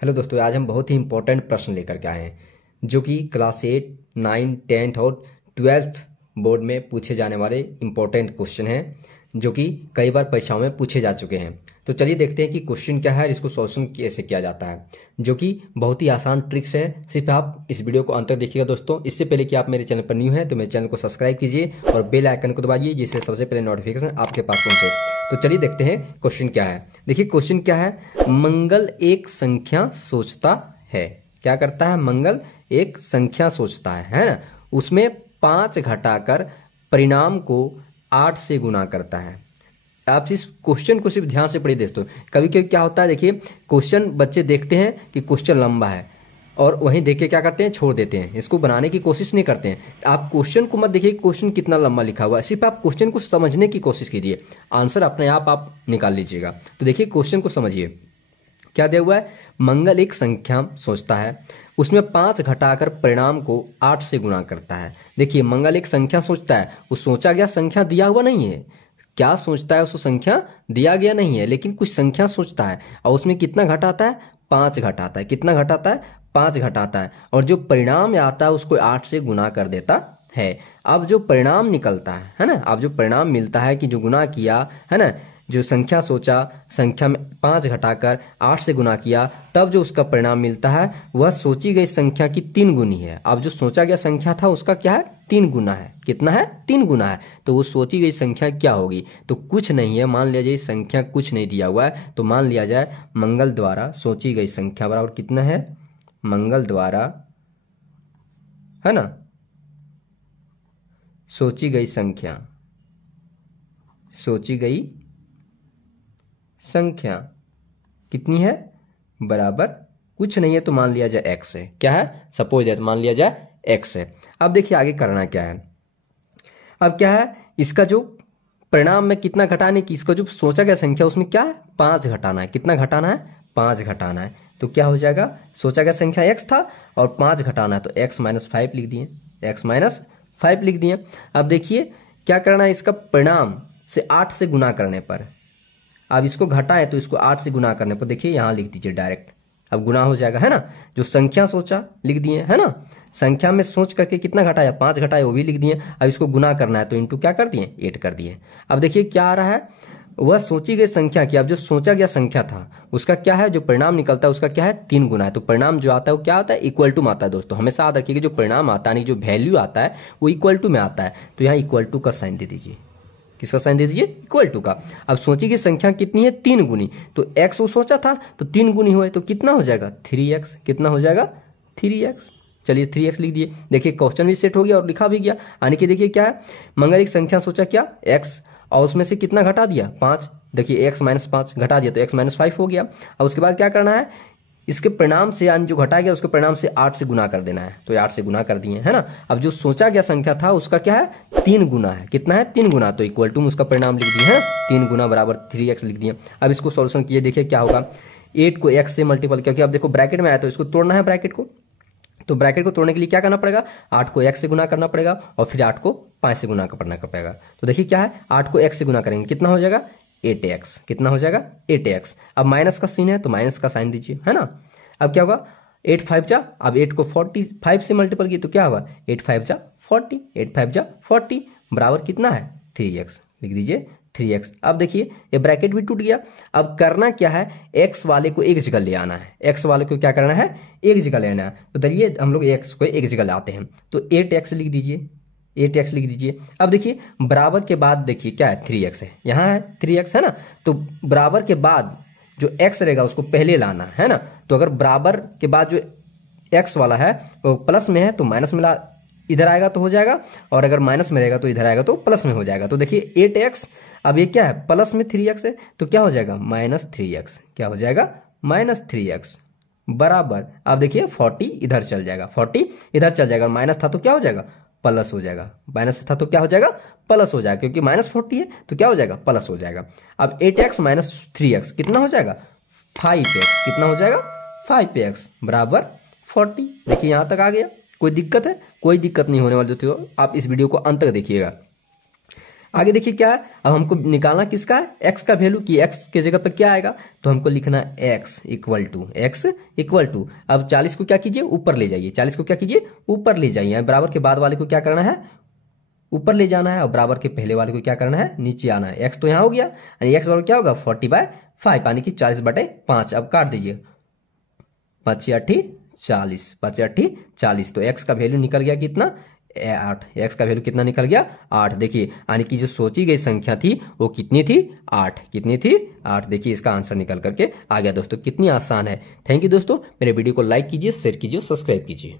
Hello दोस्तों, आज हम बहुत ही इंपॉर्टेंट प्रश्न लेकर के आए हैं जो कि क्लास 8, 9, 10th और 12th बोर्ड में पूछे जाने वाले इंपॉर्टेंट क्वेश्चन हैं जो कि कई बार परीक्षाओं में पूछे जा चुके हैं। तो चलिए देखते हैं कि क्वेश्चन क्या है और इसको सॉल्यूशन कैसे किया जाता है, जो कि बहुत ही आसान ट्रिक्स है। सिर्फ आप इस वीडियो को अंत तक देखिएगा दोस्तों। इससे पहले कि आप मेरे चैनल पर न्यू हैं तो मेरे चैनल को सब्सक्राइब कीजिए और बेल आइकन को दबाइए, जिससे सबसे पहले नोटिफिकेशन आपके पास पहुंचे। तो चलिए देखते हैं क्वेश्चन क्या है। देखिए क्वेश्चन क्या है, मंगल एक संख्या सोचता है। क्या करता है? मंगल एक संख्या सोचता है ना। उसमें 5 घटाकर परिणाम को 8 से गुना करता है। आप इस क्वेश्चन को सिर्फ ध्यान से पढ़िए दोस्तों। कभी कभी क्या होता है, देखिए क्वेश्चन बच्चे देखते हैं कि क्वेश्चन लंबा है और वहीं देख के क्या करते हैं, छोड़ देते हैं, इसको बनाने की कोशिश नहीं करते हैं। आप क्वेश्चन को मत देखिए क्वेश्चन कितना लंबा लिखा हुआ है, सिर्फ आप क्वेश्चन को समझने की कोशिश कीजिए, आंसर अपने आप निकाल लीजिएगा। तो देखिए क्वेश्चन को समझिए, क्या दिया हुआ है। मंगल एक संख्या सोचता है, उसमें 5 घटाकर परिणाम को 8 से गुणा करता है। देखिए मंगल एक संख्या सोचता है, वो सोचा गया संख्या दिया हुआ नहीं है। क्या सोचता है? उसको संख्या दिया गया नहीं है, लेकिन कुछ संख्या सोचता है और उसमें कितना घटाता है? 5 घटाता है। कितना घटाता है? 5 घटाता है। और जो परिणाम आता है उसको 8 से गुना कर देता है। अब जो परिणाम निकलता है ना, अब जो परिणाम मिलता है कि जो गुना किया है ना, जो संख्या सोचा, संख्या में 5 घटाकर 8 से गुना किया, तब जो उसका परिणाम मिलता है वह सोची गई संख्या की 3 गुनी है। अब जो सोचा गया संख्या था उसका क्या है? 3 गुना है। कितना है? 3 गुना है। तो वो सोची गई संख्या क्या होगी? तो कुछ नहीं है, मान लिया जाए संख्या कुछ नहीं दिया हुआ है, तो मान लिया जाए मंगल द्वारा सोची गई संख्या बराबर कितना है? मंगल द्वारा है ना सोची गई संख्या, सोची गई संख्या कितनी है? बराबर कुछ नहीं है तो मान लिया जाए x है। क्या है? सपोज दैट मान लिया जाए x है। अब देखिए आगे करना क्या है। अब क्या है, इसका जो परिणाम में कितना घटाने की, इसका जो सोचा गया संख्या उसमें क्या है? 5 घटाना है। कितना घटाना है? 5 घटाना है। तो क्या हो जाएगा, सोचा गया संख्या x था और 5 घटाना है तो x - 5 लिख दिए, x - 5 लिख दिए। अब देखिए क्या करना है, इसका परिणाम से 8 से गुना करने पर, अब इसको घटाएं तो इसको 8 से गुना करने पर, देखिए यहां लिख दीजिए डायरेक्ट, अब गुना हो जाएगा है ना। जो संख्या सोचा लिख दिए है ना, संख्या में सोच करके कितना घटाया? 5 घटाया, वो भी लिख दिए। अब इसको गुना करना है तो इंटू क्या कर दिए? 8 कर दिए। अब देखिए क्या आ रहा है, वह सोची गई संख्या की, अब जो सोचा गया संख्या था उसका क्या है, जो परिणाम निकलता है उसका क्या है? 3 गुना है। तो परिणाम जो आता है वो क्या आता है? इक्वल टू में आता है दोस्तों। हमेशा याद रखिए कि जो परिणाम आता है, जो वैल्यू आता है वो इक्वल टू में आता है। तो यहाँ इक्वल टू का साइन दे दीजिए। किसका साइन दे दीजिए? इक्वल टू का। अब सोची की संख्या कितनी है? 3 गुनी। तो x वो सोचा था तो 3 गुनी हुए तो कितना हो जाएगा? 3x। कितना हो जाएगा? 3x। चलिए 3x लिख दिए। देखिए क्वेश्चन भी सेट हो गया और लिखा भी गया। यानी कि देखिए क्या है, मंगल एक संख्या सोचा क्या? x, और उसमें से कितना घटा दिया? 5। देखिए x - 5 घटा दिया तो x - 5 हो गया। अब उसके बाद क्या करना है, इसके परिणाम से, यानी जो घटा गया उसके परिणाम से 8 से गुना कर देना है। तो 8 से गुना कर दिए है ना। अब जो सोचा गया संख्या था उसका क्या है? 3 गुना है। कितना है? 3 गुना। तो इक्वल टू में उसका परिणाम लिख दिए है, 3 गुना बराबर 3x लिख दिए। अब इसको सॉल्यूशन कीजिए, देखिए क्या होगा। 8 को x से मल्टीपल, क्योंकि अब देखो ब्रैकेट में आया तो इसको तोड़ना है ब्रैकेट को। तो ब्रैकेट को तोड़ने के लिए क्या करना पड़ेगा? 8 को x से गुना करना पड़ेगा और फिर 8 को 5 से गुना करना पड़ेगा। तो देखिए क्या है, 8 को x से गुना करेंगे, कितना हो जाएगा? 8x। कितना हो जाएगा? 8x। अब माइनस का सीन है तो माइनस का साइन दीजिए है ना। अब क्या होगा? 8 5 जा, अब 8 को 45 से मल्टीपल किए तो क्या होगा? 8 5 जा 40, 8 5 जा 40 बराबर कितना है? 3x। लिख दीजिए 3x। अब देखिए ये ब्रैकेट भी टूट गया। अब करना क्या है, x वाले को एक जगह ले आना है। x वाले को क्या करना है? एक जगह लेना है। तो चलिए हम लोग x को एक जगह लाते हैं। तो 8x लिख दीजिए, 8x लिख दीजिए। अब देखिए बराबर के बाद देखिए क्या है? 3x है, यहाँ है 3x है ना। तो बराबर के बाद जो x रहेगा उसको पहले लाना है ना। तो अगर बराबर के बाद जो x वाला है वो प्लस में है तो माइनस में ला, इधर आएगा तो हो जाएगा, और अगर माइनस में रहेगा तो इधर आएगा तो प्लस में हो जाएगा। तो देखिए 8x, अब ये क्या है? प्लस में 3x है तो क्या हो जाएगा? -3x। क्या हो जाएगा? -3x बराबर, अब देखिए 40 इधर चल जाएगा, 40 इधर चल जाएगा, माइनस था तो क्या हो जाएगा? प्लस हो जाएगा। माइनस था तो क्या हो जाएगा? प्लस हो जाएगा, क्योंकि -40 है तो क्या हो जाएगा? प्लस हो जाएगा। अब 8x - 3x कितना हो जाएगा? 5x। कितना हो जाएगा? 5x बराबर 40। देखिए यहां तक आ गया। कोई दिक्कत है? कोई दिक्कत नहीं होने वाली। तो आप इस वीडियो को अंत तक देखिएगा। आगे देखिए क्या है, अब हमको निकालना किसका है, एक्स का वैल्यू, कि एक्स के जगह पर क्या आएगा, तो हमको लिखना एक्स इक्वल टू अब 40 को क्या कीजिए ऊपर ले जाइए, 40 को क्या कीजिए ऊपर ले जाइए, बराबर के बाद वाले को क्या करना है ऊपर ले जाना है, और बराबर के पहले वाले को क्या करना है नीचे आना है। एक्स तो यहाँ हो गया, एक्स बराबर क्या होगा 40/5 यानी कि 40/5। अब काट दीजिए, 5 8 40, 5 8 40, तो एक्स का वैल्यू निकल गया कितना 8, एक्स का वैल्यू कितना निकल गया 8। देखिए यानी कि जो सोची गई संख्या थी वो कितनी थी 8, कितनी थी 8। देखिए इसका आंसर निकल करके आ गया दोस्तों, कितनी आसान है। थैंक यू दोस्तों, मेरे वीडियो को लाइक कीजिए, शेयर कीजिए, सब्सक्राइब कीजिए।